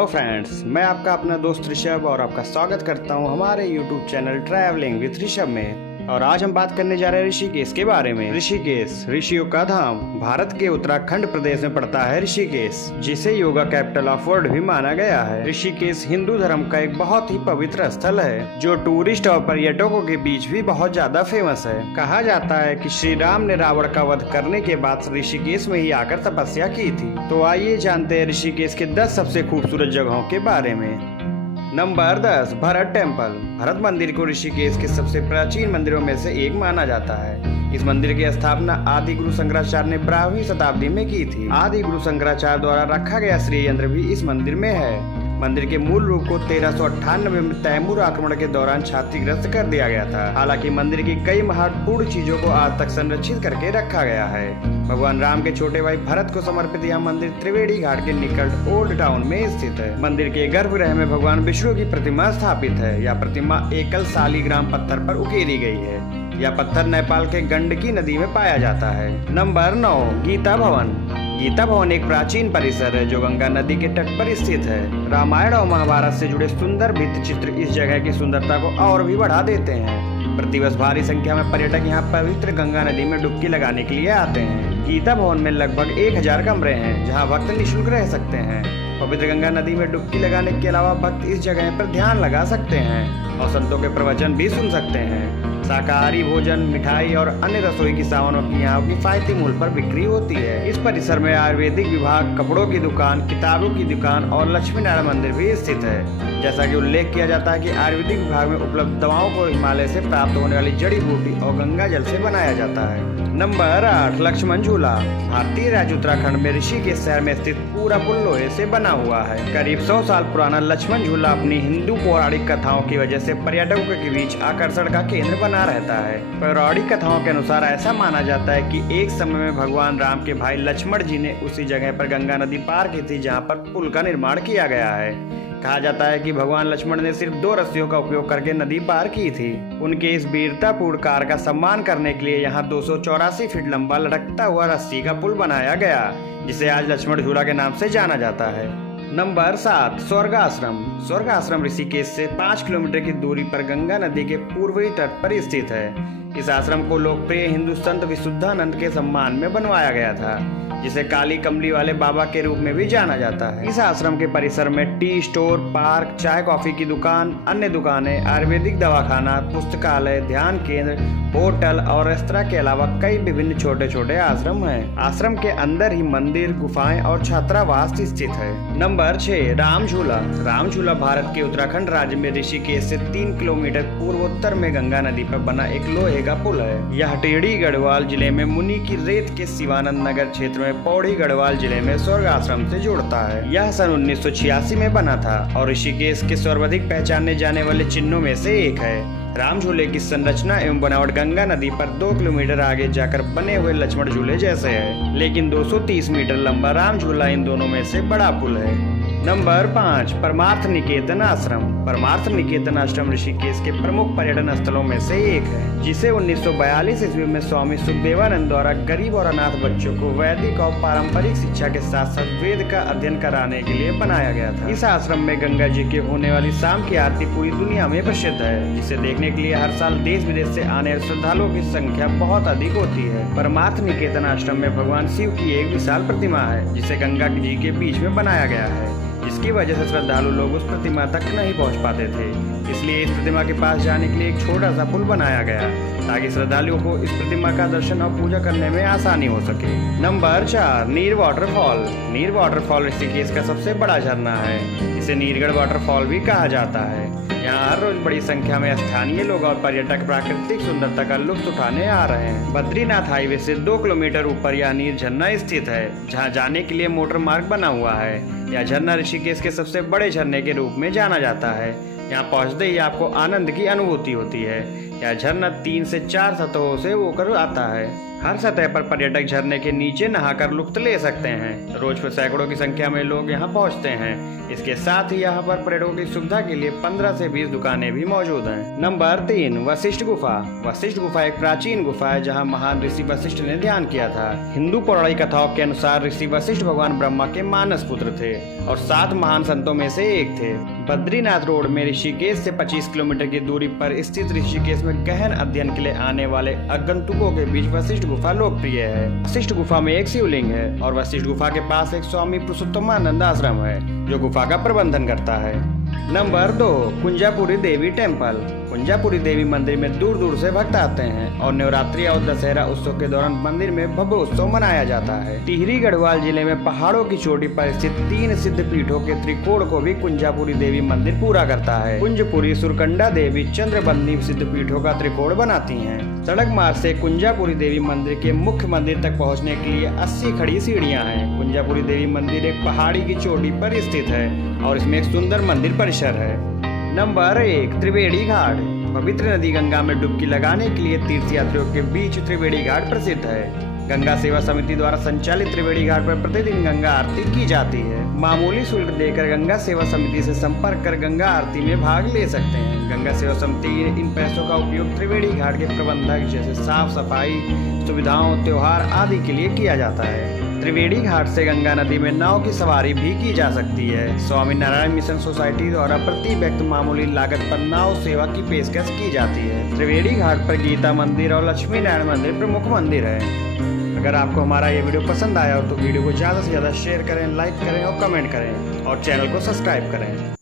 Hello friends, मैं आपका अपना दोस्त ऋषभ और आपका स्वागत करता हूं हमारे YouTube channel travelling with Rishabh में। और आज हम बात करने जा रहे हैं ऋषिकेश के बारे में। ऋषिकेश ऋषियों का धाम भारत के उत्तराखंड प्रदेश में पड़ता है। ऋषिकेश जिसे योगा कैपिटल ऑफ वर्ल्ड भी माना गया है। ऋषिकेश हिंदू धर्म का एक बहुत ही पवित्र स्थल है जो टूरिस्ट और पर्यटकों के बीच भी बहुत ज्यादा फेमस है। कहा जाता है कि श्री राम ने रावण का वध करने के बाद ऋषिकेश में ही आकर तपस्या की थी। तो आइए जानते हैं ऋषिकेश के 10 सबसे खूबसूरत जगहों के बारे में। Number 10, Bharat temple. भरत मंदिर को ऋषिकेश के सबसे प्राचीन मंदिरों में से एक माना जाता है। इस मंदिर की स्थापना आदि गुरु शंकराचार्य ने 12वीं शताब्दी में की थी। आदि गुरु शंकराचार्य द्वारा रखा गया श्री यंत्र भी इस मंदिर में है। मंदिर के मूल रूप को 1398 में तैमूर आक्रमण के दौरान क्षतिग्रस्त कर दिया गया था। हालांकि मंदिर की कई महत्वपूर्ण चीजों को आज तक संरक्षित करके रखा गया है। भगवान राम के छोटे भाई भरत को समर्पित यह मंदिर त्रिवेणी घाट के निकट ओल्ड टाउन में स्थित है। मंदिर के गर्भगृह में भगवान विष्णु की प्रतिमा स्थापित है। यह प्रतिमा एकल शालिग्राम पत्थर पर उकेरी गई है। यह पत्थर नेपाल के गंडकी नदी में पाया जाता है। नंबर 9, गीता भवन। गीता भवन एक प्राचीन परिसर है जो गंगा नदी के तट पर स्थित है। रामायण और महाभारत से जुड़े सुंदर भित्ति चित्र इस जगह की सुंदरता को और भी बढ़ा देते हैं। प्रतिवर्ष भारी संख्या में पर्यटक यहाँ पवित्र गंगा नदी में डुबकी लगाने के लिए आते हैं। गीता भवन में लगभग 1000 कमरे हैं जहाँ भक्त निःशुल्क रह सकते हैं। पवित्र गंगा नदी में डुबकी लगाने के अलावा भक्त इस जगह पर ध्यान लगा सकते हैं और संतों के प्रवचन भी सुन सकते हैं। शाकाहारी भोजन, मिठाई और अन्य रसोई की सामानों की यहाँ किफायती मूल्य पर बिक्री होती है। इस परिसर में आयुर्वेदिक विभाग, कपड़ों की दुकान, किताबों की दुकान और लक्ष्मी नारायण मंदिर भी स्थित है। जैसा कि उल्लेख किया जाता है कि आयुर्वेदिक विभाग में उपलब्ध दवाओं को हिमालय से प्राप्त होने वाली जड़ी बूटी और गंगा जल से बनाया जाता है। नंबर 8, लक्ष्मण झूला। भारतीय राज्य उत्तराखंड में ऋषिकेश शहर में स्थित पूरा पुल लोहे से बना हुआ है। करीब 100 साल पुराना लक्ष्मण झूला अपनी हिंदू पौराणिक कथाओं की वजह से पर्यटकों के बीच आकर्षण का केंद्र बना रहता है। पौराणिक कथाओं के अनुसार ऐसा माना जाता है कि एक समय में भगवान राम के भाई लक्ष्मण जी ने उसी जगह पर गंगा नदी पार की थी जहाँ पर पुल का निर्माण किया गया है। कहा जाता है कि भगवान लक्ष्मण ने सिर्फ 2 रस्सियों का उपयोग करके नदी पार की थी। उनके इस वीरतापूर्ण कार्य का सम्मान करने के लिए यहाँ 284 फीट लंबा लटकता हुआ रस्सी का पुल बनाया गया, जिसे आज लक्ष्मण झूला के नाम से जाना जाता है। नंबर 7, स्वर्ग आश्रम। स्वर्ग आश्रम ऋषिकेश से 5 किलोमीटर की दूरी पर गंगा नदी के पूर्वी तट पर स्थित है। इस आश्रम को लोकप्रिय हिंदू संत विशुद्धानंद के सम्मान में बनवाया गया था, जिसे काली कमली वाले बाबा के रूप में भी जाना जाता है। इस आश्रम के परिसर में टी स्टोर, पार्क, चाय कॉफी की दुकान, अन्य दुकानें, आयुर्वेदिक दवाखाना, पुस्तकालय, ध्यान केंद्र, होटल और रेस्तरां के अलावा कई विभिन्न छोटे छोटे आश्रम हैं। आश्रम के अंदर ही मंदिर, गुफाएं और छात्रावास स्थित है। नंबर 6, राम झूला। राम झूला भारत के उत्तराखंड राज्य में ऋषिकेश से 3 किलोमीटर पूर्वोत्तर में गंगा नदी पर बना एक लोहे का पुल है। यह टेढ़ी गढ़वाल जिले में मुनि की रेत के शिवानंद नगर क्षेत्र में पौड़ी गढ़वाल जिले में स्वर्ग आश्रम से जोड़ता है। यह सन 1986 में बना था और ऋषिकेश के सर्वाधिक पहचाने जाने वाले चिन्हों में से एक है। राम झूले की संरचना एवं बनावट गंगा नदी पर 2 किलोमीटर आगे जाकर बने हुए लक्ष्मण झूले जैसे है, लेकिन 230 मीटर लंबा राम झूला इन दोनों में से बड़ा पुल है। नंबर 5, परमार्थ निकेतन आश्रम। परमार्थ निकेतन आश्रम ऋषिकेश के प्रमुख पर्यटन स्थलों में से एक है, जिसे 1942 ईस्वी में स्वामी सुखदेवानंद द्वारा गरीब और अनाथ बच्चों को वैदिक और पारंपरिक शिक्षा के साथ साथ वेद का अध्ययन कराने के लिए बनाया गया था। इस आश्रम में गंगा जी के होने वाली शाम की आरती पूरी दुनिया में प्रसिद्ध है, जिसे देखने के लिए हर साल देश विदेश से आने वाले श्रद्धालुओं की संख्या बहुत अधिक होती है। परमार्थ निकेतन आश्रम में भगवान शिव की एक विशाल प्रतिमा है, जिसे गंगा जी के बीच में बनाया गया है, जिसकी वजह से श्रद्धालु लोग उस प्रतिमा तक नहीं पहुंच पाते थे। इसलिए इस प्रतिमा के पास जाने के लिए एक छोटा सा पुल बनाया गया, ताकि श्रद्धालुओं को इस प्रतिमा का दर्शन और पूजा करने में आसानी हो सके। नंबर 4, नीर वाटरफॉल। नीर वाटरफॉल ऋषिकेश का सबसे बड़ा झरना है। इसे नीरगढ़ वाटरफॉल भी कहा जाता है। यहाँ हर रोज बड़ी संख्या में स्थानीय लोग और पर्यटक प्राकृतिक सुंदरता का लुत्फ उठाने आ रहे हैं। बद्रीनाथ हाईवे से 2 किलोमीटर ऊपर यह नीर झरना स्थित है, जहाँ जाने के लिए मोटर मार्ग बना हुआ है। यह झरना ऋषिकेश के सबसे बड़े झरने के रूप में जाना जाता है। यहाँ पहुँचते ही आपको आनंद की अनुभूति होती है। यह झरना 3 से 4 सतहों से होकर आता है। हर सतह पर पर्यटक झरने के नीचे नहाकर लुत्फ ले सकते हैं। रोज पर सैकड़ों की संख्या में लोग यहाँ पहुँचते हैं। इसके साथ ही यहाँ पर पर्यटकों की सुविधा के लिए 15 से 20 दुकानें भी मौजूद हैं। नंबर 3, वशिष्ठ गुफा। वशिष्ठ गुफा एक प्राचीन गुफा है जहां महान ऋषि वशिष्ठ ने ध्यान किया था। हिंदू पौराणिक कथाओं के अनुसार ऋषि वशिष्ठ भगवान ब्रह्मा के मानस पुत्र थे और 7 महान संतों में से एक थे। बद्रीनाथ रोड में ऋषिकेश से 25 किलोमीटर की दूरी पर स्थित ऋषिकेश में गहन अध्ययन के लिए आने वाले आगंतुकों के बीच वशिष्ठ गुफा लोकप्रिय है। वशिष्ठ गुफा में एक शिवलिंग है और वशिष्ठ गुफा के पास एक स्वामी पुरुषोत्तमानंद आश्रम है जो गुफा का प्रबंधन करता है। नंबर 2, कुंजापुरी देवी टेम्पल। कुंजापुरी देवी मंदिर में दूर दूर से भक्त आते हैं और नवरात्रि और दशहरा उत्सव के दौरान मंदिर में भव्य उत्सव मनाया जाता है। टिहरी गढ़वाल जिले में पहाड़ों की चोटी पर स्थित 3 सिद्ध पीठों के त्रिकोण को भी कुंजापुरी देवी मंदिर पूरा करता है। कुंजपुरी सुरकंडा देवी चंद्रबंदी सिद्ध पीठों का त्रिकोण बनाती है। सड़क मार्ग से कुंजापुरी देवी मंदिर के मुख्य मंदिर तक पहुँचने के लिए 80 खड़ी सीढ़ियाँ हैं। कुंजापुरी देवी मंदिर एक पहाड़ी की चोटी पर स्थित है और इसमें एक सुंदर मंदिर परिसर है। नंबर 1, त्रिवेणी घाट। पवित्र नदी गंगा में डुबकी लगाने के लिए तीर्थयात्रियों के बीच त्रिवेणी घाट प्रसिद्ध है। गंगा सेवा समिति द्वारा संचालित त्रिवेणी घाट पर प्रतिदिन गंगा आरती की जाती है। मामूली शुल्क देकर गंगा सेवा समिति से संपर्क कर गंगा आरती में भाग ले सकते हैं। गंगा सेवा समिति इन पैसों का उपयोग त्रिवेणी घाट के प्रबंधक जैसे साफ सफाई, सुविधाओं, त्योहार आदि के लिए किया जाता है। त्रिवेणी घाट से गंगा नदी में नाव की सवारी भी की जा सकती है। स्वामी नारायण मिशन सोसाइटी द्वारा प्रति व्यक्ति मामूली लागत पर नाव सेवा की पेशकश की जाती है। त्रिवेणी घाट पर गीता मंदिर और लक्ष्मी नारायण मंदिर प्रमुख मंदिर है। अगर आपको हमारा ये वीडियो पसंद आया हो तो वीडियो को ज़्यादा से ज़्यादा शेयर करें, लाइक करें और कमेंट करें और चैनल को सब्सक्राइब करें।